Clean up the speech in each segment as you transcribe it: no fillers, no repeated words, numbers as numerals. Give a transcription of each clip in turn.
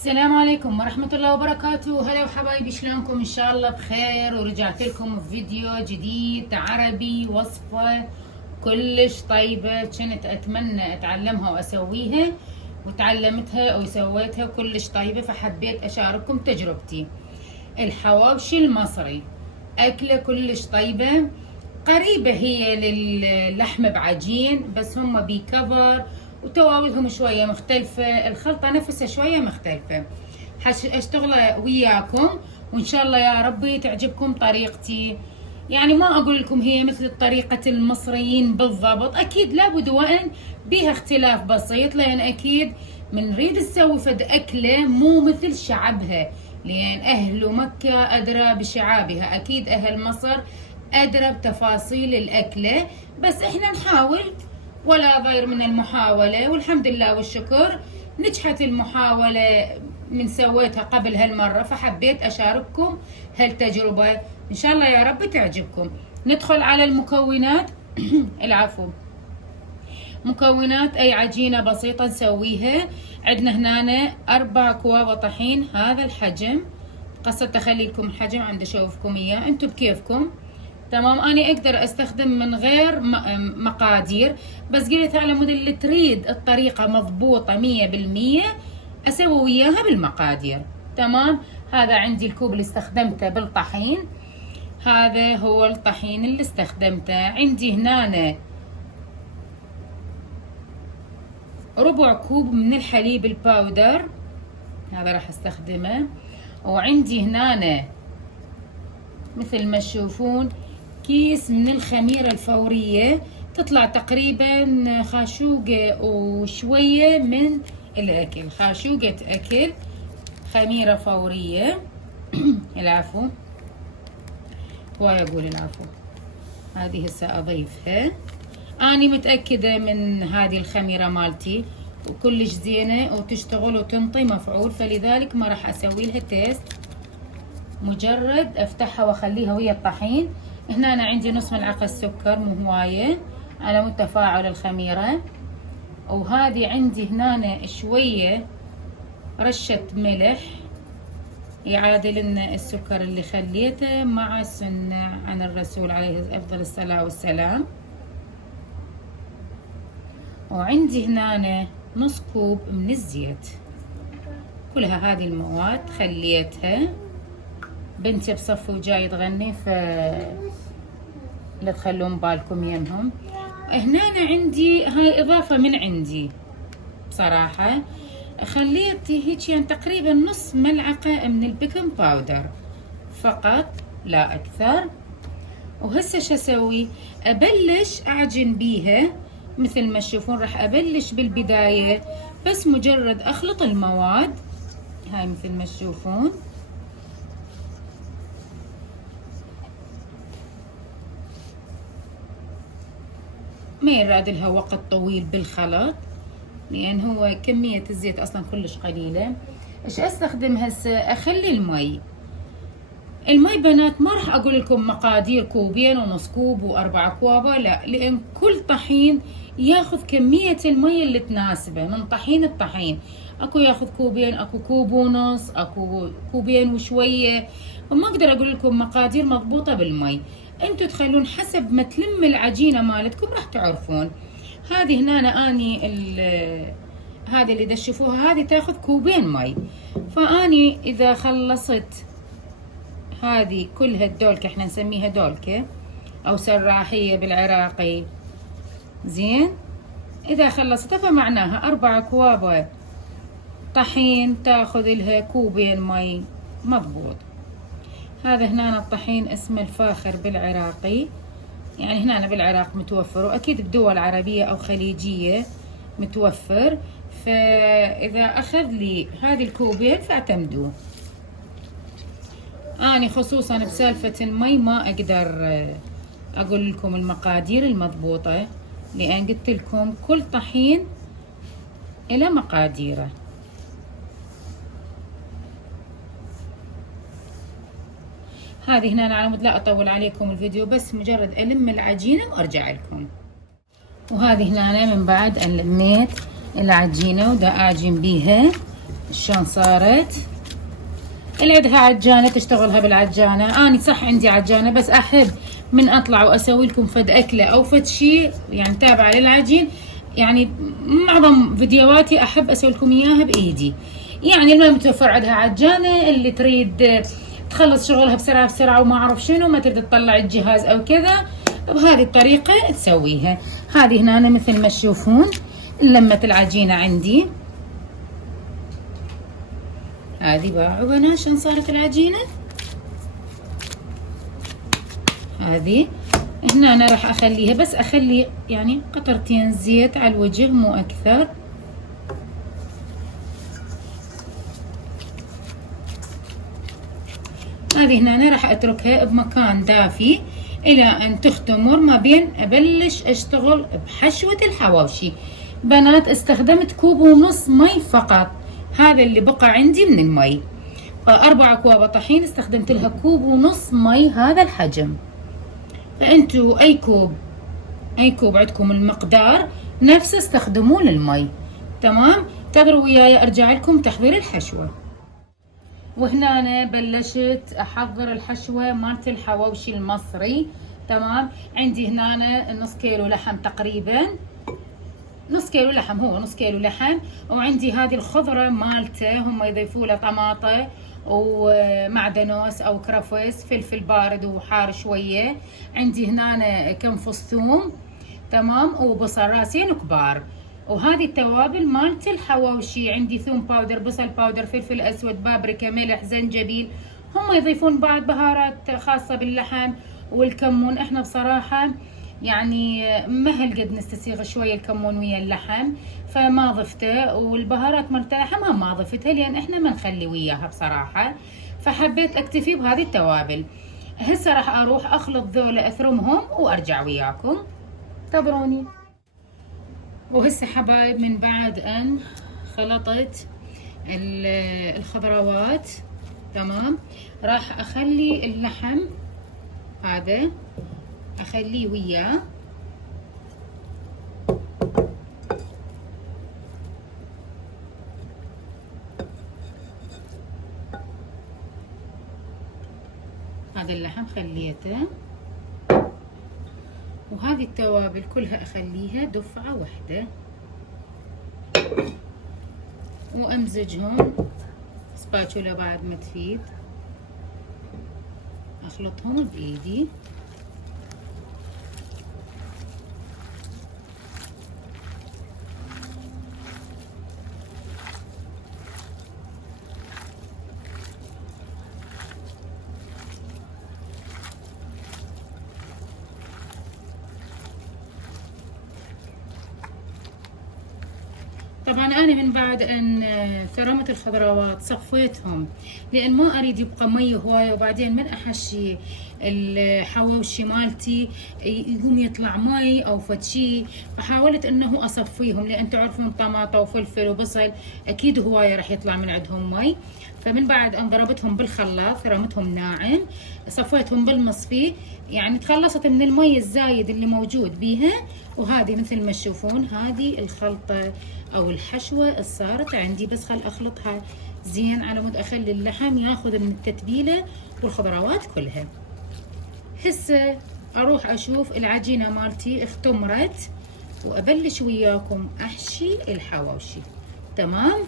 السلام عليكم ورحمة الله وبركاته. هلا وحبايبي، شلونكم؟ ان شاء الله بخير، ورجعت لكم بفيديو جديد عربي، وصفة كلش طيبة كنت اتمنى اتعلمها واسويها، وتعلمتها وسويتها كلش طيبة، فحبيت اشارككم تجربتي. الحواوشي المصري اكلة كلش طيبة، قريبة هي للحم بعجين، بس هم بيكفر وتوابلهم شوية مختلفة، الخلطة نفسها شوية مختلفة. اشتغله وياكم وان شاء الله يا ربي تعجبكم طريقتي. يعني ما اقول لكم هي مثل طريقة المصريين بالضبط، اكيد لابد وان بيها اختلاف بسيط، لان اكيد منريد نسوي فد اكلة مو مثل شعبها، لان اهل مكة ادرى بشعابها، اكيد اهل مصر ادرى بتفاصيل الاكلة، بس احنا نحاول ولا غير من المحاولة، والحمد لله والشكر نجحت المحاولة من سويتها قبل هالمرة، فحبيت أشارككم هالتجربة، إن شاء الله يا رب تعجبكم. ندخل على المكونات. العفو. مكونات أي عجينة بسيطة نسويها. عندنا هنا 4 كواب طحين، هذا الحجم، قصدت أخلي لكم الحجم عند أشوفكم إياه، أنتم بكيفكم. تمام، أنا أقدر أستخدم من غير مقادير، بس قلت على مود اللي تريد الطريقة مضبوطة 100% أسوي وياها بالمقادير. تمام، هذا عندي الكوب اللي استخدمته بالطحين، هذا هو الطحين اللي استخدمته. عندي هنا ربع كوب من الحليب الباودر، هذا راح استخدمه. وعندي هنا مثل ما تشوفون كيس من الخميرة الفورية، تطلع تقريبا خاشوقة وشوية من الأكل، خاشوقة أكل، خميرة فورية. العفو، أقول العفو. هذه هسه أضيفها، أنا متأكدة من هذه الخميرة مالتي وكلش زينة وتشتغل وتنطي مفعول، فلذلك ما راح أسوي لها تيست، مجرد أفتحها وأخليها ويا الطحين. هنا أنا عندي نص ملعقة سكر، مو هواية، على مود تفاعل الخميرة. وهذه عندي هنا شوية رشة ملح يعادل لنا السكر اللي خليته مع السنة عن الرسول عليه أفضل الصلاة والسلام. وعندي هنا نص كوب من الزيت. كلها هذه المواد خليتها، بنتي بصف وجاي تغني، لا تخلون بالكم ينهم. هنا عندي هاي إضافة من عندي بصراحة، خليت هيك يعني تقريبا نص ملعقة من البيكنج باودر فقط لا أكثر. وهسه شو أسوي؟ أبلش أعجن بيها مثل ما تشوفون. راح أبلش بالبداية بس مجرد أخلط المواد، هاي مثل ما تشوفون. ما يراد لها وقت طويل بالخلط، لان هو كمية الزيت اصلا كلش قليلة. ايش استخدم هسه؟ اخلي المي بنات ما راح اقول لكم مقادير كوبين ونص كوب و4 كوابة، لا، لان كل طحين ياخذ كمية المي اللي تناسبه من طحين الطحين. اكو ياخذ كوبين، اكو كوب ونص، اكو كوبين وشوية، وما اقدر اقول لكم مقادير مضبوطة بالمي، انتوا تخلون حسب ما تلم العجينة مالتكم راح تعرفون. هذه هنا اني هذه اللي تشوفوها هذه تاخذ كوبين مي، فاني اذا خلصت هذه كلها الدولكة، احنا نسميها دولكة او سراحية بالعراقي، زين، اذا خلصتها فمعناها 4 كواب طحين تاخذ لها كوبين مي مضبوط. هذا هنا الطحين اسمه الفاخر بالعراقي، يعني هنا بالعراق متوفر، واكيد بدول عربية او خليجية متوفر، فاذا اخذ لي هذه الكوبين فاعتمدوه. أنا خصوصا بسالفة المي ما أقدر أقول لكم المقادير المضبوطة، لأن قلت لكم كل طحين إلى مقاديره. هذه هنا على مود لا أطول عليكم الفيديو، بس مجرد ألم العجينة وأرجع لكم. وهذه هنا من بعد أن لميت العجينة ودا أعجن بيها، شلون صارت. اللي عندها عجانة تشتغلها بالعجانة. أنا صح عندي عجانة بس أحب من أطلع وأسوي لكم فد أكلة أو فد شي يعني تابعة للعجين، يعني معظم فيديوهاتي أحب أسوي لكم إياها بإيدي. يعني اللي ما متوفر عندها عجانة، اللي تريد تخلص شغلها بسرعة بسرعة وما أعرف شنو، ما تقدر تطلع الجهاز أو كذا، بهذه الطريقة تسويها. هذه هنا مثل ما تشوفون لمة العجينة عندي. هذه باعوا بنات شلون صارت العجينة. هذه هنا أنا راح أخليها، بس أخلي يعني قطرتين زيت على الوجه مو أكثر. هذه هنا أنا راح أتركها بمكان دافي إلى أن تختمر، ما بين أبلش أشتغل بحشوة الحواوشي. بنات استخدمت 1.5 كوب مي فقط، هذا اللي بقى عندي من المي. ف4 أكواب طحين استخدمت لها 1.5 كوب مي، هذا الحجم. فأنتوا أي كوب عندكم المقدار نفسه استخدموه للمي. تمام. تقدروا وياي أرجع لكم تحضير الحشوة. وهنا أنا بلشت أحضر الحشوة مالت الحواوشي المصري. تمام. عندي هنا أنا نص كيلو لحم تقريبا، نص كيلو لحم، هو نص كيلو لحم. وعندي هذه الخضرة مالته، هم يضيفوا له طماطة ومعدنوس او كرفس، فلفل بارد وحار شوية. عندي هنا أنا كم فص ثوم. تمام. وبصل راسين كبار. وهذه التوابل مالت الحواوشي، عندي ثوم باودر، بصل باودر، فلفل اسود، بابريكا، ملح، زنجبيل. هم يضيفون بعض بهارات خاصة باللحم والكمون. احنا بصراحة يعني ما هالقد نستسيغ شوية الكمون ويا اللحم، فما ضفته. والبهارات مالت اللحم ما ضفتها لان احنا ما نخلي وياها بصراحة، فحبيت اكتفي بهذه التوابل. هسه راح اروح اخلط ذولا، اثرمهم وارجع وياكم، انتظروني. وهسه حبايب من بعد ان خلطت الخضروات، تمام، راح اخلي اللحم هذا اخليه وياه. هذا اللحم خليته، وهذه التوابل كلها اخليها دفعة واحدة وامزجهم. سباتشولا بعد ما تفيد اخلطهم بايدي. طبعا انا من بعد ان ثرمت الخضروات صفيتهم، لان ما اريد يبقى مي هوايه وبعدين من احشي الحواوشي مالتي يقوم يطلع مي او فتشي. فحاولت انه اصفيهم، لان تعرفون طماطه وفلفل وبصل اكيد هوايه راح يطلع من عندهم مي. فمن بعد ان ضربتهم بالخلاط ثرمتهم ناعم، صفيتهم بالمصفي، يعني تخلصت من المي الزايد اللي موجود بيها. وهذه مثل ما تشوفون هذه الخلطه او الحشوه صارت عندي. بس خل اخلطها زين على مود اخلي اللحم ياخذ من التتبيله والخضروات كلها. هسه اروح اشوف العجينه مالتي اختمرت، وابلش وياكم احشي الحواوشي. تمام.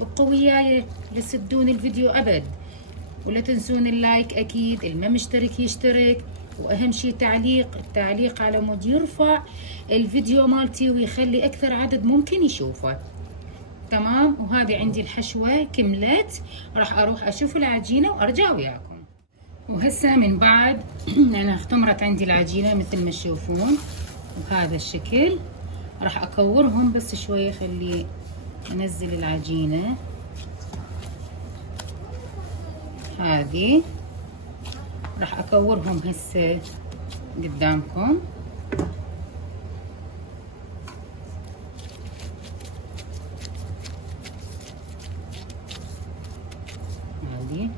ابقوا وياي لتسدون الفيديو ابد، ولا تنسون اللايك اكيد، اللي ما مشترك يشترك، واهم شي التعليق على مود يرفع الفيديو مالتي ويخلي اكثر عدد ممكن يشوفه. تمام. وهذه عندي الحشوة كملت، راح اروح اشوف العجينة وارجع وياكم. وهسه من بعد انا اختمرت عندي العجينة مثل ما تشوفون بهذا الشكل. راح اكورهم بس شوية، خلي انزل العجينة هذه، راح اكورهم هسه قدامكم. هذه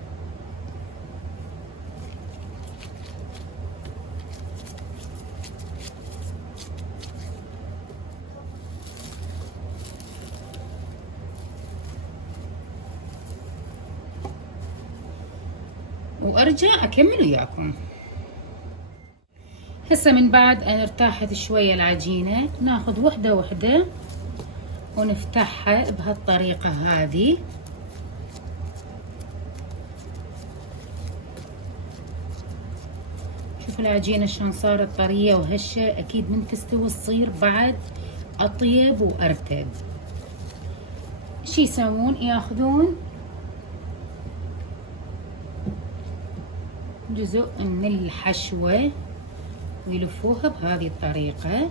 وارجع اكمل وياكم. هسه من بعد ان ارتاحت شوية العجينة ناخذ وحدة وحدة ونفتحها بهالطريقة هذه. شوفوا العجينة شلون صارت طرية وهشة، اكيد من تستوي تصير بعد اطيب وارتب. شي يسوون؟ ياخذون جزء من الحشوة ويلفوها بهذه الطريقة.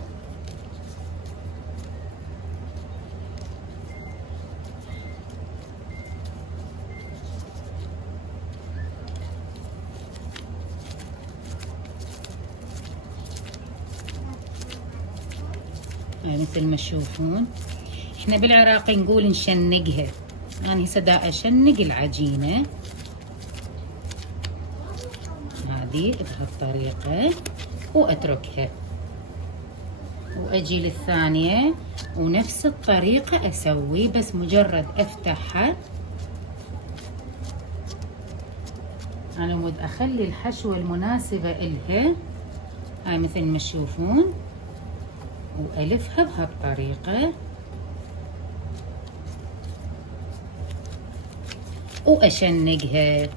مثل ما تشوفون احنا بالعراقي نقول نشنقها. انا هسه دا اشنق العجينة هذه بهالطريقة واتركها، واجي للثانية ونفس الطريقة اسوي، بس مجرد افتحها على مود اخلي الحشوة المناسبة الها. هاي مثل ما تشوفون، والفها بهالطريقة واشنقها.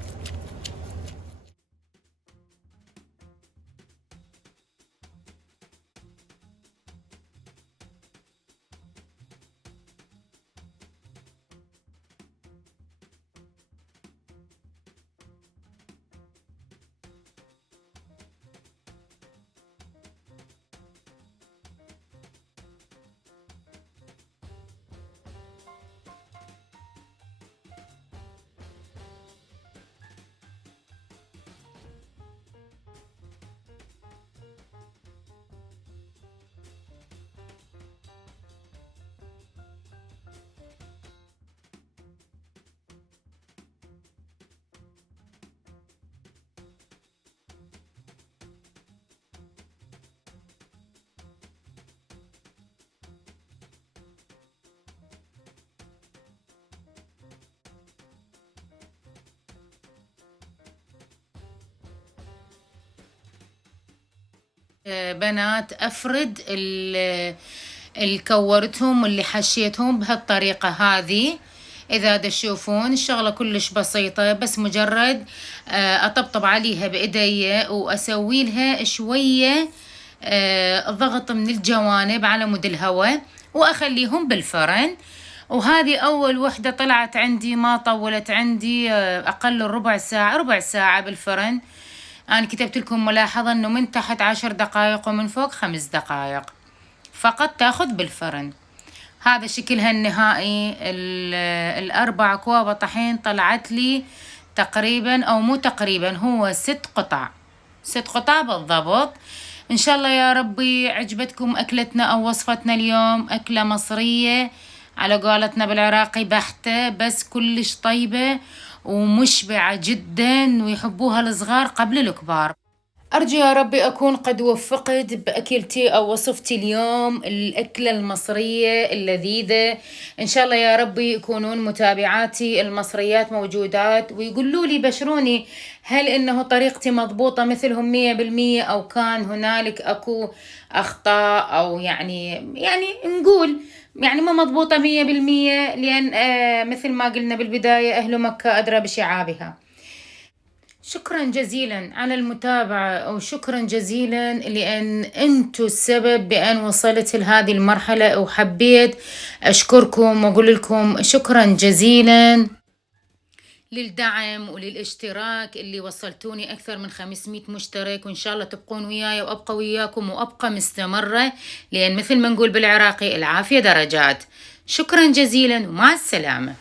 بنات افرد الكورتهم واللي حشيتهم بهالطريقة هذه. اذا تشوفون الشغلة كلش بسيطة، بس مجرد اطبطب عليها بايدي واسوي لها شوية ضغط من الجوانب على مود الهواء واخليهم بالفرن. وهذه اول وحدة طلعت عندي، ما طولت عندي، اقل ربع ساعة بالفرن. أنا كتبت لكم ملاحظة إنه من تحت 10 دقائق ومن فوق 5 دقائق فقط تاخذ بالفرن. هذا شكلها النهائي. الأربع كواب طحين طلعت لي تقريبا، أو مو تقريبا، هو 6 قطع، 6 قطع بالضبط. إن شاء الله يا ربي عجبتكم أكلتنا أو وصفتنا اليوم. أكلة مصرية على قولتنا بالعراقي بحتة، بس كلش طيبة ومشبعة جدا ويحبوها الصغار قبل الكبار. أرجو يا ربي أكون قد وفقت بأكلتي أو وصفتي اليوم، الأكلة المصرية اللذيذة. إن شاء الله يا ربي يكونون متابعاتي المصريات موجودات ويقولوا لي، بشروني، هل إنه طريقتي مضبوطة مثلهم 100%، أو كان هنالك أكو أخطاء، أو يعني نقول يعني ما مضبوطة 100%، لأن مثل ما قلنا بالبداية أهل مكة أدرى بشعابها. شكرا جزيلا على المتابعة، وشكرا جزيلا لأن أنتوا السبب بأن وصلت لهذه المرحلة، وحبيت أشكركم وأقول لكم شكرا جزيلا للدعم وللاشتراك اللي وصلتوني أكثر من 500 مشترك، وإن شاء الله تبقون وياي وأبقى وياكم وأبقى مستمرة، لأن مثل ما نقول بالعراقي العافية درجات. شكرا جزيلا ومع السلامة.